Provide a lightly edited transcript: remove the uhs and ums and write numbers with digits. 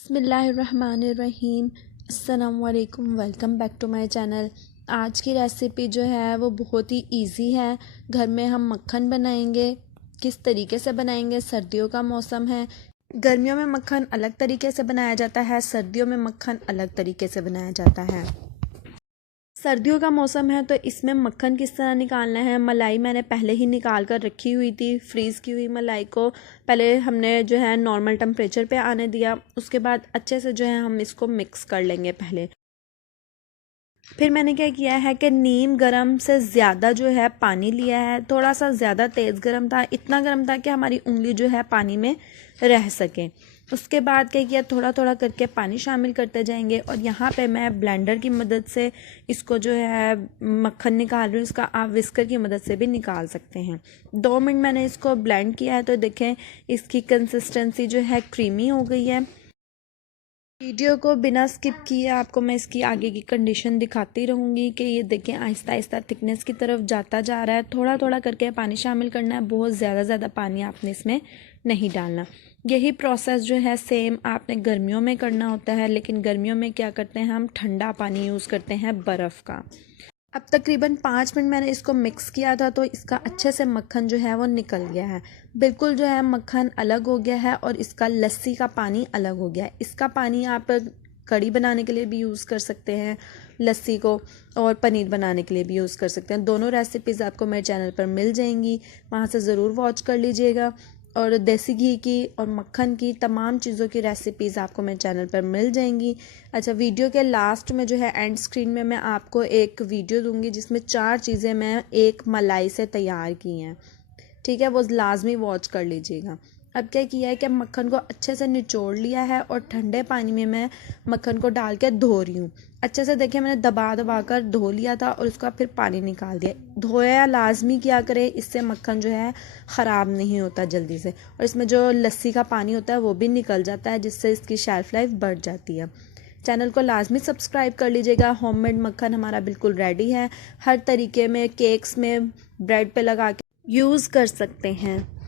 बिस्मिल्लाहिर्रहमानिर्रहीम। अस्सलामुअलैकुम, welcome back to my channel. आज की रेसिपी जो है वो बहुत ही इजी है। घर में हम मक्खन बनाएंगे। किस तरीके से बनाएंगे? सर्दियों का मौसम है। गर्मियों में मक्खन अलग तरीके से बनाया जाता है, सर्दियों में मक्खन अलग तरीके से बनाया जाता है। सर्दियों का मौसम है तो इसमें मक्खन किस तरह निकालना है। मलाई मैंने पहले ही निकाल कर रखी हुई थी। फ्रीज़ की हुई मलाई को पहले हमने जो है नॉर्मल टेम्परेचर पे आने दिया। उसके बाद अच्छे से जो है हम इसको मिक्स कर लेंगे पहले। फिर मैंने क्या किया है कि नीम गरम से ज़्यादा जो है पानी लिया है। थोड़ा सा ज़्यादा तेज़ गरम था, इतना गरम था कि हमारी उंगली जो है पानी में रह सके। उसके बाद क्या किया, थोड़ा थोड़ा करके पानी शामिल करते जाएंगे। और यहाँ पे मैं ब्लेंडर की मदद से इसको जो है मक्खन निकाल रही हूँ। इसका आप विस्कर की मदद से भी निकाल सकते हैं। 2 मिनट मैंने इसको ब्लेंड किया है तो देखें इसकी कंसिस्टेंसी जो है क्रीमी हो गई है। वीडियो को बिना स्किप किए आपको मैं इसकी आगे की कंडीशन दिखाती रहूँगी कि ये देखें आहिस्ता आहिस्ता थिकनेस की तरफ जाता जा रहा है। थोड़ा थोड़ा करके पानी शामिल करना है, बहुत ज़्यादा पानी आपने इसमें नहीं डालना। यही प्रोसेस जो है सेम आपने गर्मियों में करना होता है, लेकिन गर्मियों में क्या करते हैं हम ठंडा पानी यूज़ करते हैं बर्फ़ का। अब तकरीबन 5 मिनट मैंने इसको मिक्स किया था तो इसका अच्छे से मक्खन जो है वो निकल गया है। बिल्कुल जो है मक्खन अलग हो गया है और इसका लस्सी का पानी अलग हो गया है। इसका पानी आप कड़ी बनाने के लिए भी यूज़ कर सकते हैं, लस्सी को, और पनीर बनाने के लिए भी यूज़ कर सकते हैं। दोनों रेसिपीज़ आपको मेरे चैनल पर मिल जाएंगी, वहाँ से ज़रूर वॉच कर लीजिएगा। और देसी घी की और मक्खन की तमाम चीज़ों की रेसिपीज़ आपको मेरे चैनल पर मिल जाएंगी। अच्छा, वीडियो के लास्ट में जो है एंड स्क्रीन में मैं आपको एक वीडियो दूंगी जिसमें 4 चीज़ें मैं एक मलाई से तैयार की हैं। ठीक है, वो लाजमी वॉच कर लीजिएगा। अब क्या किया है कि मक्खन को अच्छे से निचोड़ लिया है और ठंडे पानी में मैं मक्खन को डाल के धो रही हूँ। अच्छे से देखिए मैंने दबा दबा कर धो लिया था और उसका फिर पानी निकाल दिया। धोया लाजमी क्या करें, इससे मक्खन जो है ख़राब नहीं होता जल्दी से, और इसमें जो लस्सी का पानी होता है वो भी निकल जाता है, जिससे इसकी शेल्फ़ लाइफ बढ़ जाती है। चैनल को लाजमी सब्सक्राइब कर लीजिएगा। होममेड मक्खन हमारा बिल्कुल रेडी है। हर तरीके में, केक्स में, ब्रेड पे लगा के यूज़ कर सकते हैं।